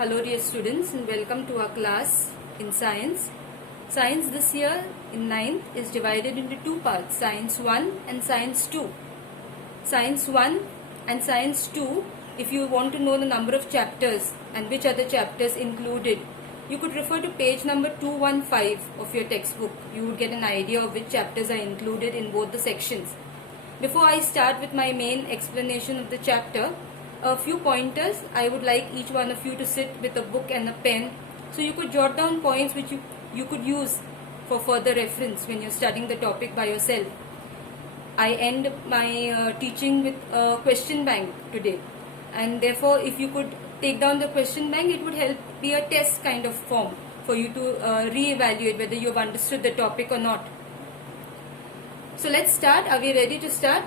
Hello dear students and welcome to our class in science. Science this year in 9th is divided into two parts, Science 1 and Science 2. Science 1 and Science 2, if you want to know the number of chapters and which other chapters included, you could refer to page number 215 of your textbook. You would get an idea of which chapters are included in both the sections. Before I start with my main explanation of the chapter, a few pointers. I would like each one of you to sit with a book and a pen so you could jot down points which you could use for further reference when you're studying the topic by yourself. I end my teaching with a question bank today, and therefore if you could take down the question bank, it would help be a test kind of form for you to re-evaluate whether you've understood the topic or not. So let's start. Are we ready to start?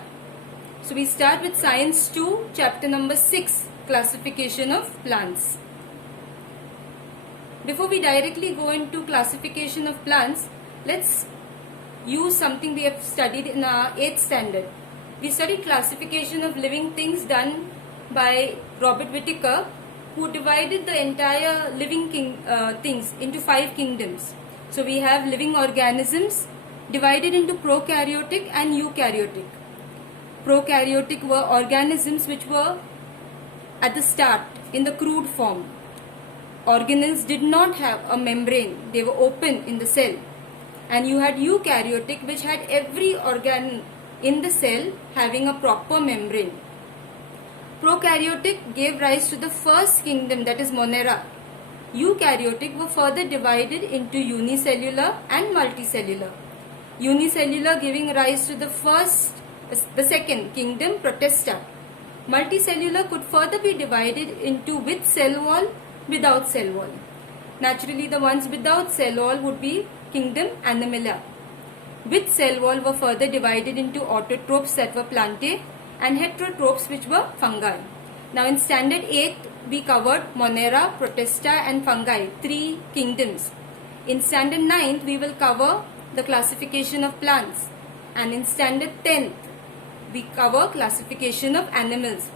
So we start with Science 2, chapter number 6, Classification of Plants. Before we directly go into classification of plants, let's use something we have studied in our 8th standard. We studied classification of living things done by Robert Whittaker, who divided the entire living things into 5 kingdoms. So we have living organisms divided into prokaryotic and eukaryotic. Prokaryotic were organisms which were at the start in the crude form. Organelles did not have a membrane, they were open in the cell. And you had eukaryotic, which had every organ in the cell having a proper membrane. Prokaryotic gave rise to the first kingdom, that is Monera. Eukaryotic were further divided into unicellular and multicellular. Unicellular giving rise to the second kingdom, Protista. Multicellular could further be divided into with cell wall, without cell wall. Naturally, the ones without cell wall would be kingdom Animalia. With cell wall were further divided into autotrophs, that were plantae, and heterotrophs, which were fungi. Now in standard 8, we covered Monera, Protista and fungi, 3 kingdoms. In standard 9, we will cover the classification of plants. And in standard 10th, we cover classification of animals.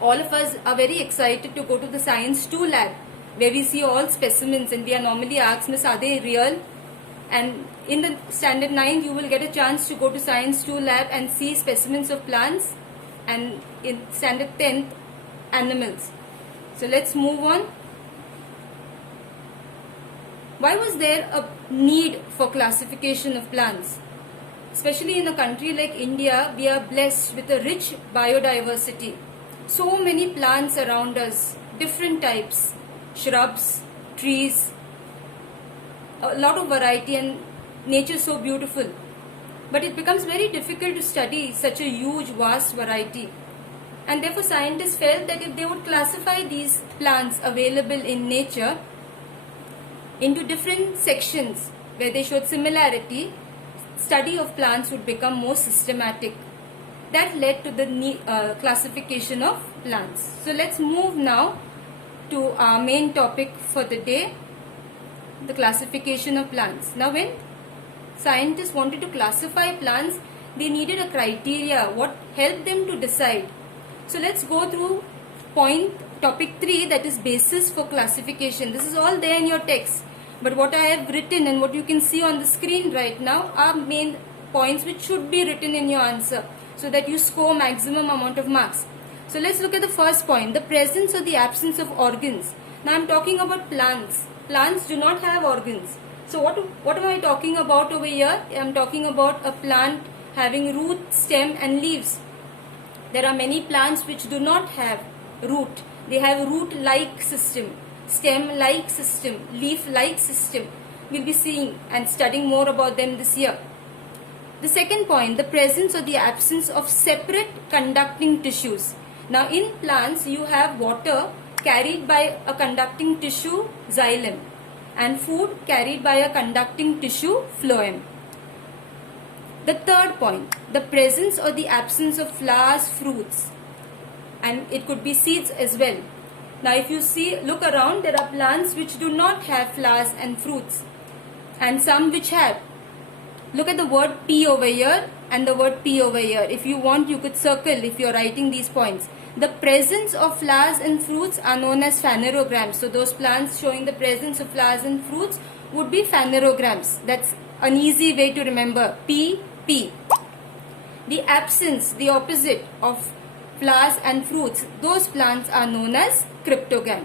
All of us are very excited to go to the Science 2 lab, where we see all specimens and we are normally asked, Miss, are they real? And in the standard 9, you will get a chance to go to Science 2 lab and see specimens of plants, and in standard 10th, animals. So let's move on. Why was there a need for classification of plants? Especially in a country like India, we are blessed with a rich biodiversity. So many plants around us, different types, shrubs, trees, a lot of variety, and nature is so beautiful. But it becomes very difficult to study such a huge, vast variety. And therefore scientists felt that if they would classify these plants available in nature into different sections where they showed similarity, study of plants would become more systematic. That led to the classification of plants. So let's move now to our main topic for the day, the classification of plants. Now when scientists wanted to classify plants, they needed a criteria, what helped them to decide. So let's go through topic 3, that is basis for classification. This is all there in your text. But what I have written and what you can see on the screen right now are main points which should be written in your answer so that you score maximum amount of marks. So let's look at the first point, the presence or the absence of organs. Now I am talking about plants. Plants do not have organs. So what am I talking about over here? I am talking about a plant having root, stem and leaves. There are many plants which do not have root. They have root-like system, stem-like system, leaf-like system. We'll be seeing and studying more about them this year. The second point, the presence or the absence of separate conducting tissues. Now in plants, you have water carried by a conducting tissue, xylem, and food carried by a conducting tissue, phloem. The third point, the presence or the absence of flowers, fruits, and it could be seeds as well. Now if you look around, there are plants which do not have flowers and fruits, and some which have. Look at the word pea over here. and the word P over here. If you want, you could circle if you're writing these points. The presence of flowers and fruits are known as phanerograms. So those plants showing the presence of flowers and fruits would be phanerograms. That's an easy way to remember. P, P. The absence, the opposite of flowers and fruits, those plants are known as cryptogram.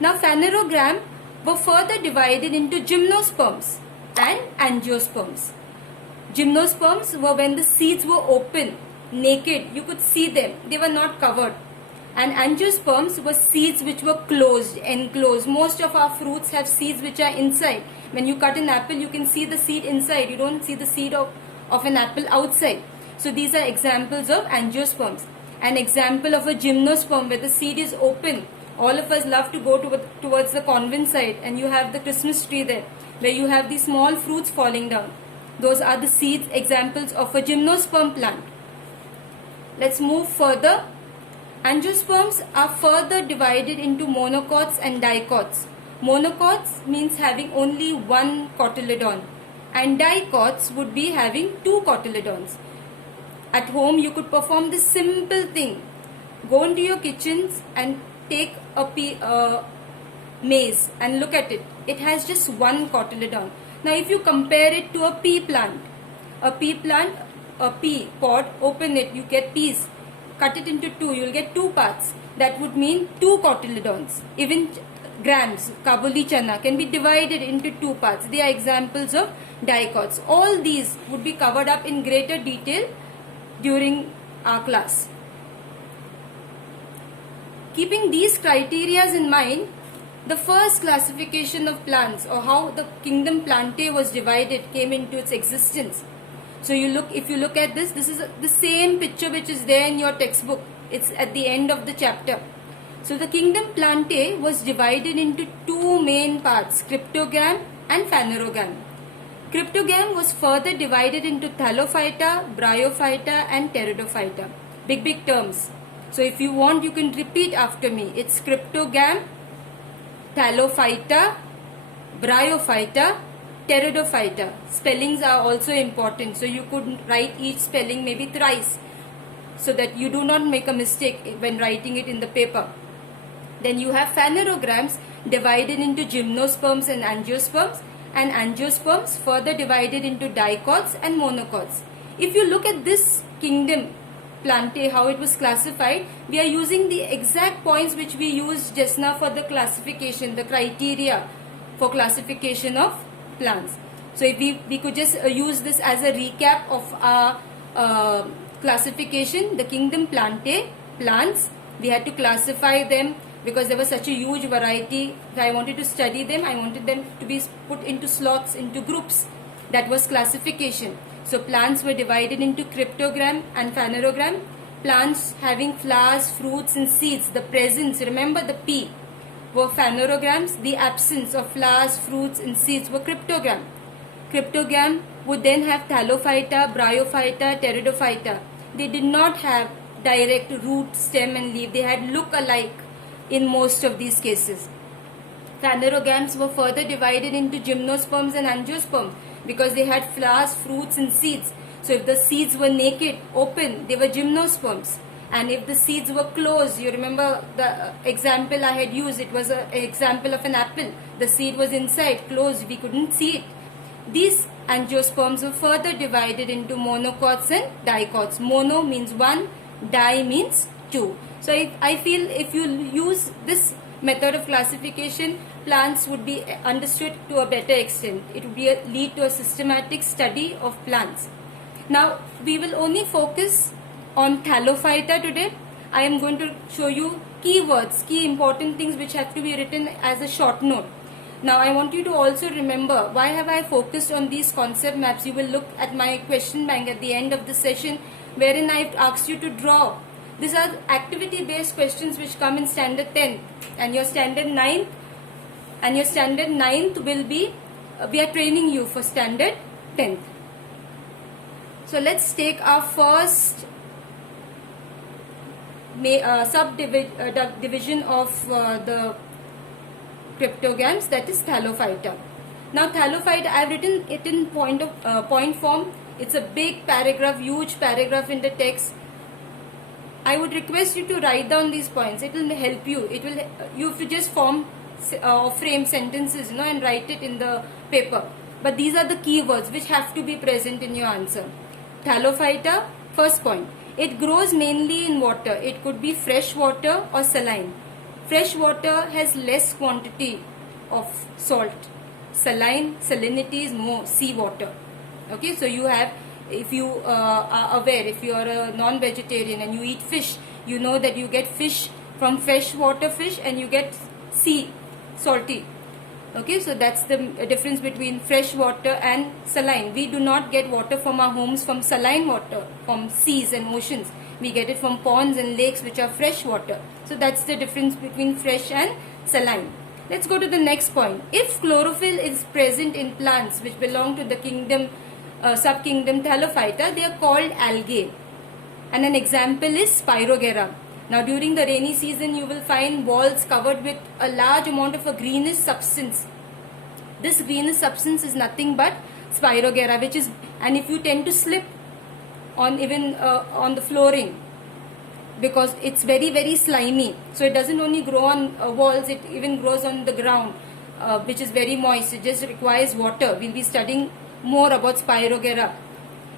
Now phanerogram were further divided into gymnosperms and angiosperms. Gymnosperms were when the seeds were open, naked, you could see them, they were not covered. And angiosperms were seeds which were closed, enclosed. Most of our fruits have seeds which are inside. When you cut an apple, you can see the seed inside. You don't see the seed of an apple outside. So these are examples of angiosperms. An example of a gymnosperm where the seed is open. All of us love to go towards the convent side, and you have the Christmas tree there where you have these small fruits falling down. Those are the seeds, examples of a gymnosperm plant. Let's move further. Angiosperms are further divided into monocots and dicots. Monocots means having only one cotyledon, and dicots would be having two cotyledons. At home, you could perform this simple thing. Go into your kitchens and take a maize and look at it. It has just one cotyledon. Now, if you compare it to a pea plant, a pea pod, open it, you get peas. Cut it into two, you will get two parts. That would mean two cotyledons. Even grams, kabuli chana, can be divided into two parts. They are examples of dicots. All these would be covered up in greater detail during our class. Keeping these criteria in mind, the first classification of plants, or how the kingdom Plantae was divided, came into its existence. So if you look at this is the same picture which is there in your textbook. It's at the end of the chapter. So the kingdom Plantae was divided into two main parts, cryptogam and phanerogram. Cryptogam was further divided into thallophyta, bryophyta and pteridophyta. Big terms. So if you want, you can repeat after me. It's cryptogam, thallophyta, bryophyta, pteridophyta. Spellings are also important. So you could write each spelling maybe thrice, so that you do not make a mistake when writing it in the paper. Then you have phanerograms divided into gymnosperms and angiosperms further divided into dicots and monocots. If you look at this kingdom Plantae, how it was classified, we are using the exact points which we used just now for the classification, the criteria for classification of plants. So if we could just use this as a recap of our classification, the kingdom Plantae, plants, we had to classify them because there was such a huge variety. If I wanted to study them, I wanted them to be put into slots, into groups. That was classification. So plants were divided into cryptogram and phanerogram. Plants having flowers, fruits and seeds, the presence, remember the P, were phanerograms. The absence of flowers, fruits and seeds were cryptogram. Cryptogram would then have thallophyta, bryophyta, pteridophyta. They did not have direct root, stem and leaf. They had look-alike in most of these cases. Phanerograms were further divided into gymnosperms and angiosperms because they had flowers, fruits and seeds. So if the seeds were naked, open, they were gymnosperms. And if the seeds were closed, you remember the example I had used, it was an example of an apple. The seed was inside, closed, we couldn't see it. These angiosperms were further divided into monocots and dicots. Mono means one, di means two. So I feel if you use this method of classification, plants would be understood to a better extent. It would lead to a systematic study of plants. Now we will only focus on thallophyta today. I am going to show you keywords, key important things which have to be written as a short note. Now I want you to also remember, why have I focused on these concept maps? You will look at my question bank at the end of the session, wherein I have asked you to draw. These are activity based questions which come in standard 10th and your standard 9th, and your standard 9th will be, we are training you for standard 10th. So let's take our first subdivision of the cryptogams, that is thallophyta. Now thallophyta, I have written it in point form. It's a big paragraph, huge paragraph in the text. I would request you to write down these points. It will help you. You have to just form or frame sentences, and write it in the paper. But these are the keywords which have to be present in your answer. Thallophyta, first point. It grows mainly in water. It could be fresh water or saline. Fresh water has less quantity of salt. Salinity is more, sea water. Okay, so you have, if you are aware, if you are a non-vegetarian and you eat fish, you know that you get fish from freshwater fish and you get sea, salty. Okay, so that's the difference between fresh water and saline. We do not get water from our homes from saline water, from seas and oceans. We get it from ponds and lakes which are fresh water. So that's the difference between fresh and saline. Let's go to the next point. If chlorophyll is present in plants which belong to the subkingdom Thallophyta, they are called algae. And an example is Spirogyra. Now during the rainy season, you will find walls covered with a large amount of a greenish substance. This greenish substance is nothing but Spirogyra, and if you tend to slip on on the flooring, because it's very, very slimy. So it doesn't only grow on walls, it even grows on the ground, which is very moist. It just requires water. We'll be studying more about Spirogyra.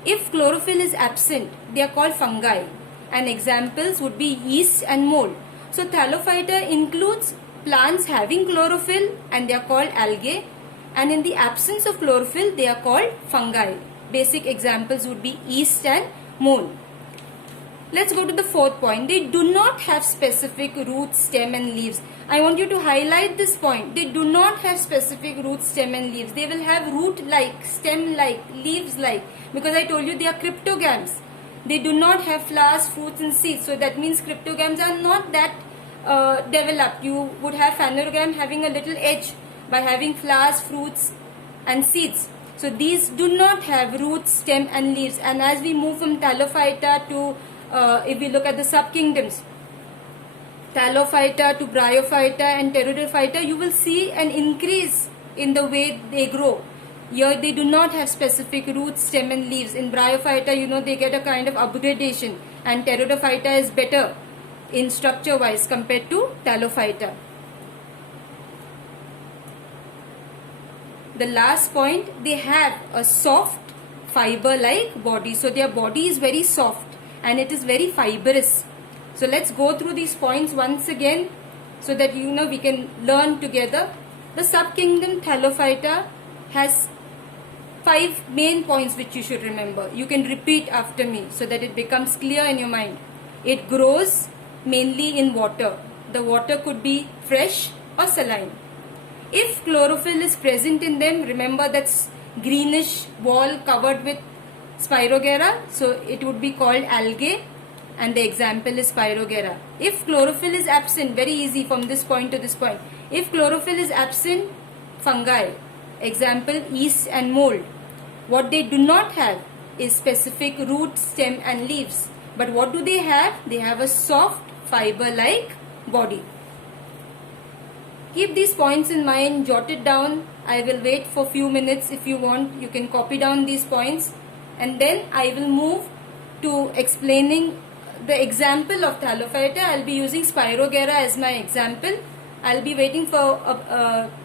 If chlorophyll is absent, they are called fungi. And examples would be yeast and mold. So Thallophyta includes plants having chlorophyll and they are called algae. And in the absence of chlorophyll, they are called fungi. Basic examples would be yeast and mold. Let's go to the fourth point. They do not have specific roots, stem and leaves. I want you to highlight this point. They do not have specific roots, stem and leaves. They will have root-like, stem-like, leaves-like. Because I told you they are cryptogams. They do not have flowers, fruits and seeds. So that means cryptogams are not that developed. You would have phanerogram having a little edge by having flowers, fruits and seeds. So these do not have roots, stem and leaves. And as we move from Thallophyta to, if we look at the subkingdoms, Thallophyta to Bryophyta and Pteridophyta, you will see an increase in the way they grow. Here they do not have specific roots, stem and leaves. In Bryophyta, they get a kind of upgradation, and Pteridophyta is better in structure wise compared to Thallophyta. The last point, they have a soft fiber like body. So their body is very soft and it is very fibrous. So let's go through these points once again so that we can learn together. The subkingdom Thallophyta has 5 main points which you should remember. You can repeat after me so that it becomes clear in your mind. It grows mainly in water. The water could be fresh or saline. If chlorophyll is present in them, remember that's greenish wall covered with Spirogyra. So it would be called algae. And the example is Spirogyra. If chlorophyll is absent, very easy from this point to this point. If chlorophyll is absent, fungi. Example, yeast and mold. What they do not have is specific root, stem and leaves. But what do they have? They have a soft fiber-like body. Keep these points in mind, jot it down. I will wait for a few minutes. If you want, you can copy down these points. And then I will move to explaining the example of Thallophyta. I will be using Spirogyra as my example. I will be waiting for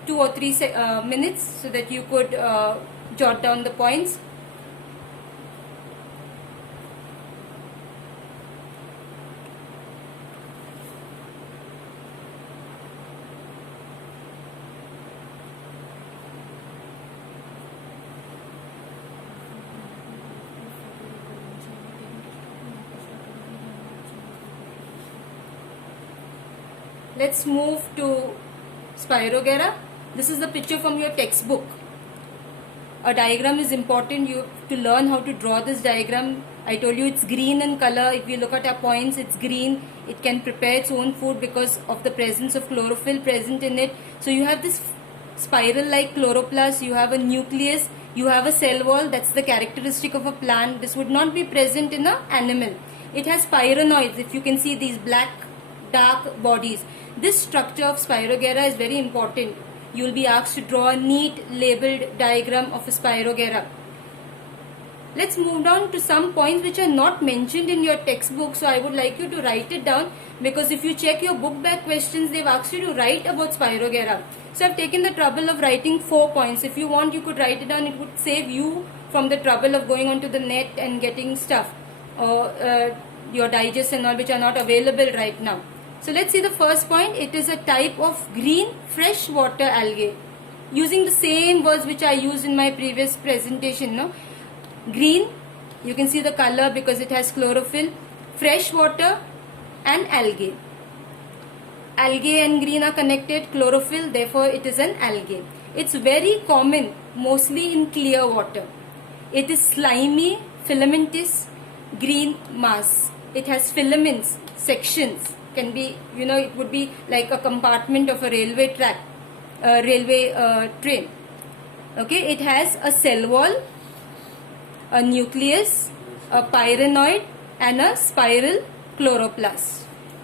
2 or 3 minutes so that you could jot down the points. Let's move to Spirogyra. This is the picture from your textbook. A diagram is important. You have to learn how to draw this diagram. I told you it's green in color. If you look at our points, it's green. It can prepare its own food because of the presence of chlorophyll present in it. So you have this spiral-like chloroplast. You have a nucleus. You have a cell wall. That's the characteristic of a plant. This would not be present in an animal. It has pyronoids. If you can see these black, dark bodies. This structure of Spirogyra is very important. You will be asked to draw a neat labeled diagram of a Spirogyra. Let's move down to some points which are not mentioned in your textbook. So I would like you to write it down, because if you check your book back questions, they've asked you to write about Spirogyra. So I've taken the trouble of writing 4 points. If you want, you could write it down. It would save you from the trouble of going onto the net and getting stuff, or your digest and all, which are not available right now. So let's see the first point. It is a type of green freshwater algae. Using the same words which I used in my previous presentation, no? Green, you can see the color because it has chlorophyll. Freshwater and algae. Algae and green are connected, chlorophyll, therefore it is an algae. It's very common, mostly in clear water. It is slimy, filamentous, green mass. It has filaments, sections. Can be, it would be like a compartment of a railway track, train. Okay, it has a cell wall, a nucleus, a pyrenoid, and a spiral chloroplast.